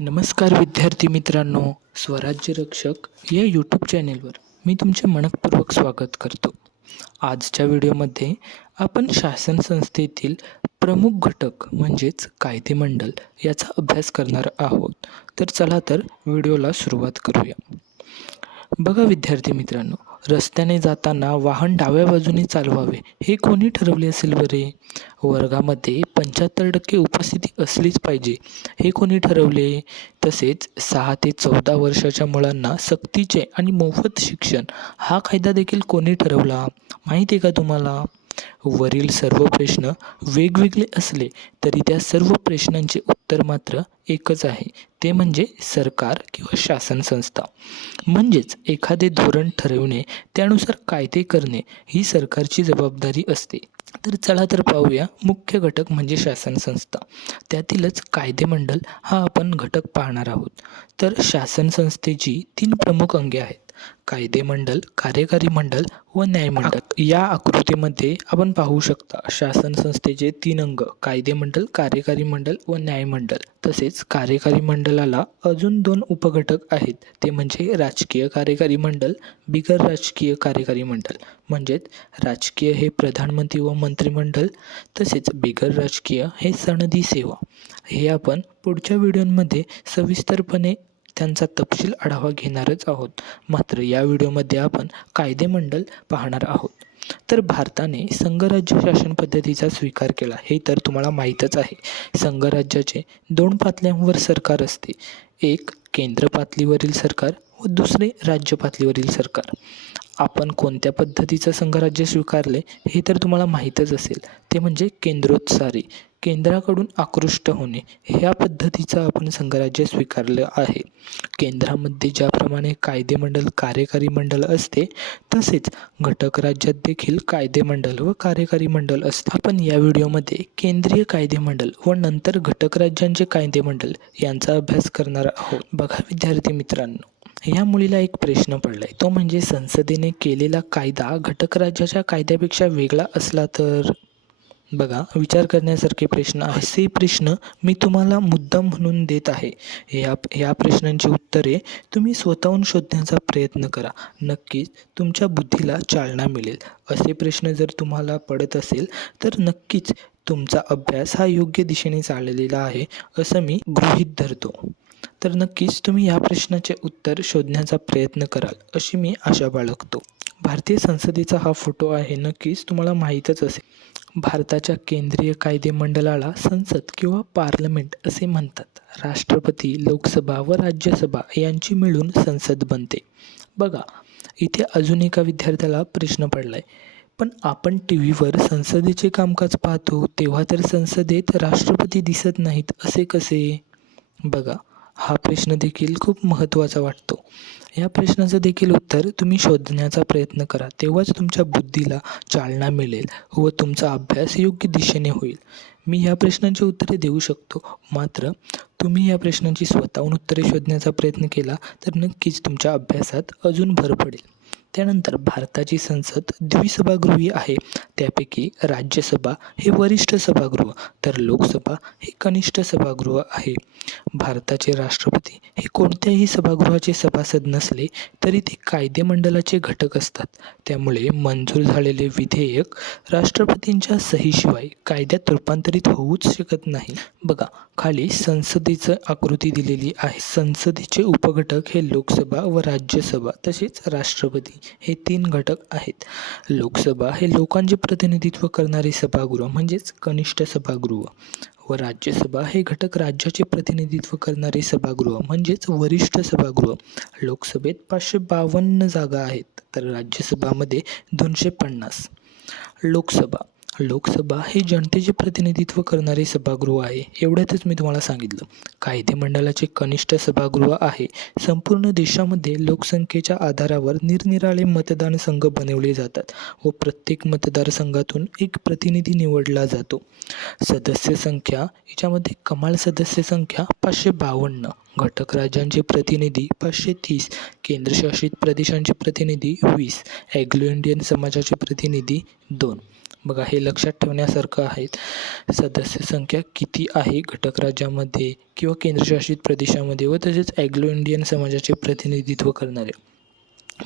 नमस्कार विद्यार्थी मित्रांनो, स्वराज्य रक्षक या यूट्यूब चॅनेलवर मी तुमचे मनपूर्वक स्वागत करतो. आजच्या व्हिडिओमध्ये आपण शासन संस्थेतील प्रमुख घटक म्हणजेच कायदेमंडळ याचा अभ्यास करणार आहोत. चला व्हिडिओला सुरुवात करूया. बघा विद्यार्थी मित्रांनो, रस्त्याने जाताना वाहन डाव्या बाजूने चालवावे हे कोणी ठरवले असेल बरे? वर्गामध्ये 75% उपस्थिती असलीच पाहिजे हे कोणी ठरवले? तसेच 6 ते 14 वर्षाच्या मुलांना सक्तीचे आणि मोफत शिक्षण हा कायदा देखील कोणी ठरवला माहिती आहे का तुम्हाला? वरील सर्व प्रश्न वेगवेगळे असले तरी त्या सर्व प्रश्नांचे उत्तर मात्र एकच आहे, ते म्हणजे सरकार किंवा शासन संस्था. म्हणजेच एखादे धोरण ठरवणे, त्यानुसार कायदे करणे ही सरकारची जबाबदारी असते. चला पाहूया मुख्य घटक म्हणजे शासन संस्था. त्यातीलच कायदेमंडळ हा आपण घटक पाहणार आहोत. शासन संस्थेची 3 प्रमुख अंगे आहेत: कायदेमंडळ, कार्यकारी मंडळ व न्यायमंडळ. या आकृतीमध्ये आपण पाहू शकता शासन संस्थेचे 3 अंग: कायदेमंडळ, कार्यकारी मंडळ व न्यायमंडळ. तसेच कार्यकारी मंडळाला अजून 2 उपघटक आहेत, ते म्हणजे राजकीय कार्यकारी मंडळ, बिगर राजकीय कार्यकारी मंडळ. म्हणजेच राजकीय हे प्रधानमंत्री व मंत्रिमंडळ, तसेच बिगर राजकीय हे सनदी सेवा. हे आपण पुढच्या व्हिडिओमध्ये सविस्तरपणे त्यांचा तपशील आढावा घेणारच आहोत. मात्र या व्हिडिओमध्ये आपण कायदेमंडळ पाहणार आहोत. भारताने संघराज्य शासन पद्धतीचा स्वीकार केला हे तर तुम्हाला माहीतच आहे. संघराज्याचे 2 पातळ्यांवर सरकार असते, एक केंद्र पातळीवरील सरकार व दुसरे राज्य पातळीवरील सरकार. आपण कोणत्या पद्धतीचं संघराज्य स्वीकारले हे तर तुम्हाला माहीतच असेल, ते म्हणजे केंद्रोत्सारी, केंद्राकडून आकृष्ट होणे, ह्या पद्धतीचं आपण संघराज्य स्वीकारलं आहे. केंद्रामध्ये ज्याप्रमाणे कायदेमंडळ, कार्यकारी मंडळ असते, तसेच घटक राज्यात देखील कायदेमंडळ व कार्यकारी मंडळ असते. आपण या व्हिडिओमध्ये केंद्रीय कायदेमंडळ व नंतर घटक राज्यांचे कायदेमंडळ यांचा अभ्यास करणार आहोत. बघा विद्यार्थी मित्रांनो, या मुलीला एक प्रश्न पडलाय, तो म्हणजे संसदेने केलेला कायदा घटक राज्याच्या कायद्यापेक्षा वेगळा असला तर? बघा, विचार करण्यासारखे प्रश्न आहे. असे प्रश्न मी तुम्हाला मुद्दाम म्हणून देत आहे. या प्रश्नांची उत्तरे तुम्ही स्वतःहून शोधण्याचा प्रयत्न करा. नक्कीच तुमच्या बुद्धीला चालना मिळेल. असे प्रश्न जर तुम्हाला पडत असेल तर नक्कीच तुमचा अभ्यास हा योग्य दिशेने चाललेला आहे असं मी गृहीत धरतो. नक्कीच तुम्ही या प्रश्नाचे उत्तर शोधण्याचा प्रयत्न कराल अशी मी आशा बाळगतो. भारतीय संसदेचा हा फोटो आहे, नक्कीच तुम्हाला माहीतच असेल. भारताच्या केंद्रीय कायदेमंडळाला संसद किंवा पार्लमेंट असे म्हणतात. राष्ट्रपती, लोकसभा व राज्यसभा यांची मिळून संसद बनते. बघा, इथे अजून एका विद्यार्थ्याला प्रश्न पडलाय, पण आपण टीव्हीवर संसदेचे कामकाज पाहतो तेव्हा तर संसदेत राष्ट्रपती दिसत नाहीत, असे कसे? बघा, हा प्रश्न देखील खूप महत्त्वाचा वाटतो. या प्रश्नाचं देखील उत्तर तुम्ही शोधण्याचा प्रयत्न करा, तेव्हाच तुमच्या बुद्धीला चालना मिळेल व तुमचा अभ्यास योग्य दिशेने होईल. मी या प्रश्नांची उत्तरे देऊ शकतो, मात्र तुम्ही या प्रश्नांची स्वतःहून उत्तरे शोधण्याचा प्रयत्न केला तर नक्कीच तुमच्या अभ्यासात अजून भर पडेल. त्यानंतर भारताची संसद द्विसभागृही आहे. त्यापैकी राज्यसभा हे वरिष्ठ सभागृह तर लोकसभा हे कनिष्ठ सभागृह आहे. भारताचे राष्ट्रपती हे कोणत्याही सभागृहाचे सभासद नसले तरी ते कायदेमंडळाचे घटक असतात. त्यामुळे मंजूर झालेले विधेयक राष्ट्रपतींच्या सहीशिवाय कायद्यात रूपांतरित होऊच शकत नाही. बघा, खाली संसदेचं आकृती दिलेली आहे. संसदेचे उपघटक हे लोकसभा व राज्यसभा तसेच राष्ट्रपती हे 3 घटक आहेत. लोकसभा हे लोकांचे प्रतिनिधित्व करणारे सभागृह म्हणजेच कनिष्ठ सभागृह व राज्यसभा हे घटक राज्याचे प्रतिनिधित्व करणारे सभागृह म्हणजेच वरिष्ठ सभागृह. लोकसभेत 552 जागा आहेत तर राज्यसभामध्ये 250. लोकसभा हे जनतेचे प्रतिनिधित्व करणारे सभागृह आहे. एवढ्यातच मी तुम्हाला सांगितलं. कायदेमंडळाचे कनिष्ठ सभागृह आहे. संपूर्ण देशामध्ये लोकसंख्येच्या आधारावर निरनिराळे मतदान संघ बनवले जातात व प्रत्येक मतदारसंघातून एक प्रतिनिधी निवडला जातो. सदस्य संख्या याच्यामध्ये कमाल सदस्य संख्या 552, घटक राज्यांचे प्रतिनिधी 530, केंद्रशासित प्रदेशांचे प्रतिनिधी 20, अँग्लो इंडियन समाजाचे प्रतिनिधी 2. बघा, हे लक्षात ठेवण्यासारखं आहे. सदस्य संख्या किती आहे घटक राज्यामध्ये किंवा केंद्रशासित प्रदेशामध्ये व तसेच ॲग्लो इंडियन समाजाचे प्रतिनिधित्व करणारे.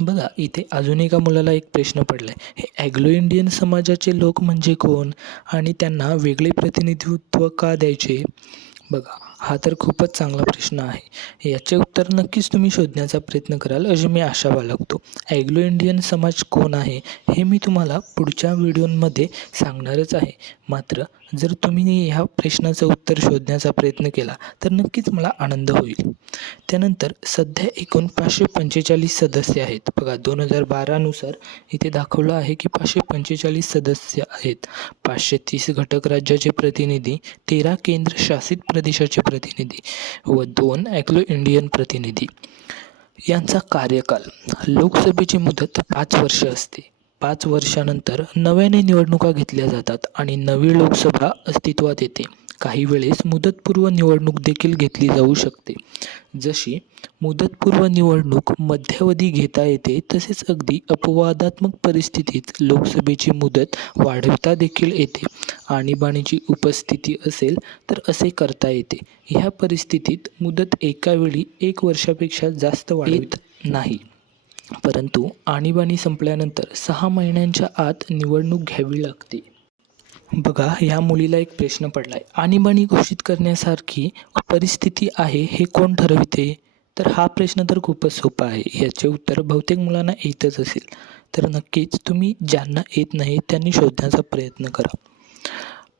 बघा, इथे अजून एका मुलाला एक प्रश्न पडलाय, हे ॲग्लो इंडियन समाजाचे लोक म्हणजे कोण आणि त्यांना वेगळे प्रतिनिधित्व का द्यायचे? बघा, हा तर खूपच चांगला प्रश्न आहे. याचे उत्तर नक्कीच तुम्ही शोधण्याचा प्रयत्न कराल अशी मी आशा बाळगतो. ॲग्लो इंडियन समाज कोण आहे हे मी तुम्हाला पुढच्या व्हिडिओमध्ये सांगणारच आहे. मात्र जर तुम्ही ह्या प्रश्नाचं उत्तर शोधण्याचा प्रयत्न केला तर नक्कीच मला आनंद होईल. त्यानंतर सध्या एकूण 545 सदस्य आहेत. बघा, 2012नुसार इथे दाखवलं आहे की 545 सदस्य आहेत. 530 घटक राज्याचे प्रतिनिधी, 13 केंद्रशासित प्रदेशाचे प्रतिनिधी व 2 ॲग्लो इंडियन प्रतिनिधी. यांचा कार्यकाल, लोकसभेची मुदत 5 वर्ष असते. 5 वर्षानंतर नव्याने निवडणुका घेतल्या जातात आणि नवी लोकसभा अस्तित्वात येते. काही वेळेस मुदतपूर्व निवडणूक देखील घेतली जाऊ शकते. जशी मुदतपूर्व निवडणूक मध्यावधी घेता येते, तसेच अगदी अपवादात्मक परिस्थितीत लोकसभेची मुदत वाढवता देखील येते. आणीबाणीची उपस्थिती असेल तर असे करता येते. ह्या परिस्थितीत मुदत एका वेळी 1 वर्षापेक्षा जास्त वाढवित नाही. परंतु आणीबाणी संपल्यानंतर 6 महिन्यांच्या आत निवडणूक घ्यावी लागते. बघा, ह्या मुलीला एक प्रश्न पडलाय, आणीबाणी घोषित करण्यासारखी परिस्थिती आहे हे कोण ठरविते? तर हा प्रश्न तर खूपच सोपा आहे. याचे उत्तर बहुतेक मुलांना येतच असेल. तर नक्कीच तुम्ही ज्यांना येत नाही त्यांनी शोधण्याचा प्रयत्न करा.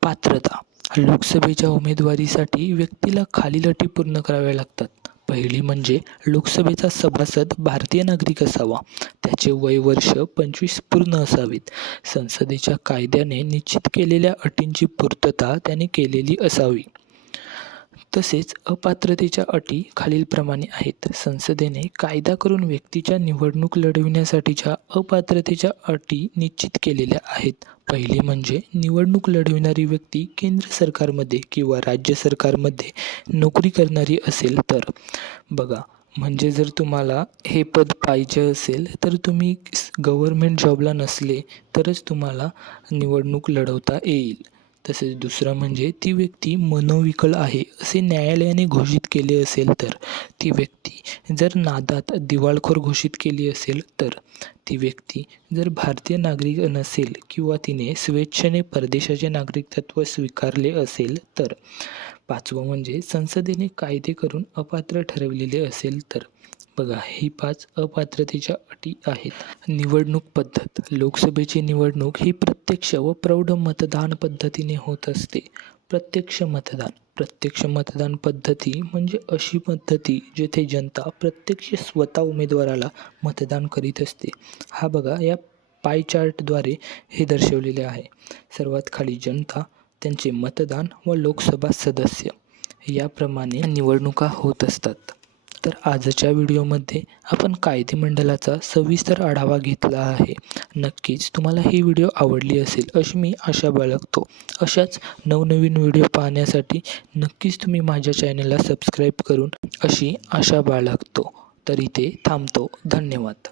पात्रता, लोकसभेच्या उमेदवारीसाठी व्यक्तीला खालील अटी पूर्ण कराव्या लागतात. पहिली म्हणजे लोकसभेचा सभासद भारतीय नागरिक असावा. त्याचे वय वर्ष 25 पूर्ण असावीत. संसदेच्या कायद्याने निश्चित केलेल्या अटींची पूर्तता त्याने केलेली असावी. तसेच अपात्रतेच्या अटी खालीलप्रमाणे आहेत. संसदेने कायदा करून व्यक्तीच्या निवडणूक लढविण्यासाठीच्या अपात्रतेच्या अटी निश्चित केलेल्या आहेत. पहिली म्हणजे निवडणूक लढविणारी व्यक्ती केंद्र सरकारमध्ये किंवा राज्य सरकारमध्ये नोकरी करणारी असेल तर. बघा, म्हणजे जर तुम्हाला हे पद पाहिजे असेल तर तुम्ही गव्हर्मेंट जॉबला नसले तरच तुम्हाला निवडणूक लढवता येईल. तसेच दुसरं म्हणजे ती व्यक्ती मनोविकल आहे असे न्यायालयाने घोषित केले असेल तर. ती व्यक्ती जर नादात दिवाळखोर घोषित केली असेल तर. ती व्यक्ती जर भारतीय नागरिक नसेल किंवा तिने स्वेच्छेने परदेशाचे नागरिकत्व स्वीकारले असेल तर. 5वं म्हणजे संसदेने कायदे करून अपात्र ठरवलेले असेल तर. बघा, ही 5 अपात्रतेच्या अटी आहेत. निवडणूक पद्धत, लोकसभेची निवडणूक ही प्रत्यक्ष व प्रौढ मतदान पद्धतीने होत असते. प्रत्यक्ष मतदान पद्धती म्हणजे अशी पद्धती जेथे जनता प्रत्यक्ष स्वतः उमेदवाराला मतदान करीत असते. हा बघा, या पाय चार्टद्वारे हे दर्शवलेले आहे. सर्वात खाली जनता, त्यांचे मतदान व लोकसभा सदस्य, याप्रमाणे निवडणुका होत असतात. तर आजच्या व्हिडिओमध्ये आपण कायदेमंडळाचा सविस्तर आढावा घेतला आहे. नक्कीच तुम्हाला ही व्हिडिओ आवडली असेल अशी मी आशा बाळगतो. अशाच नवनवीन व्हिडिओ पाहण्यासाठी नक्कीच तुम्ही माझ्या चॅनलला सबस्क्राईब करून अशी आशा बाळगतो. तर इथे थांबतो. धन्यवाद.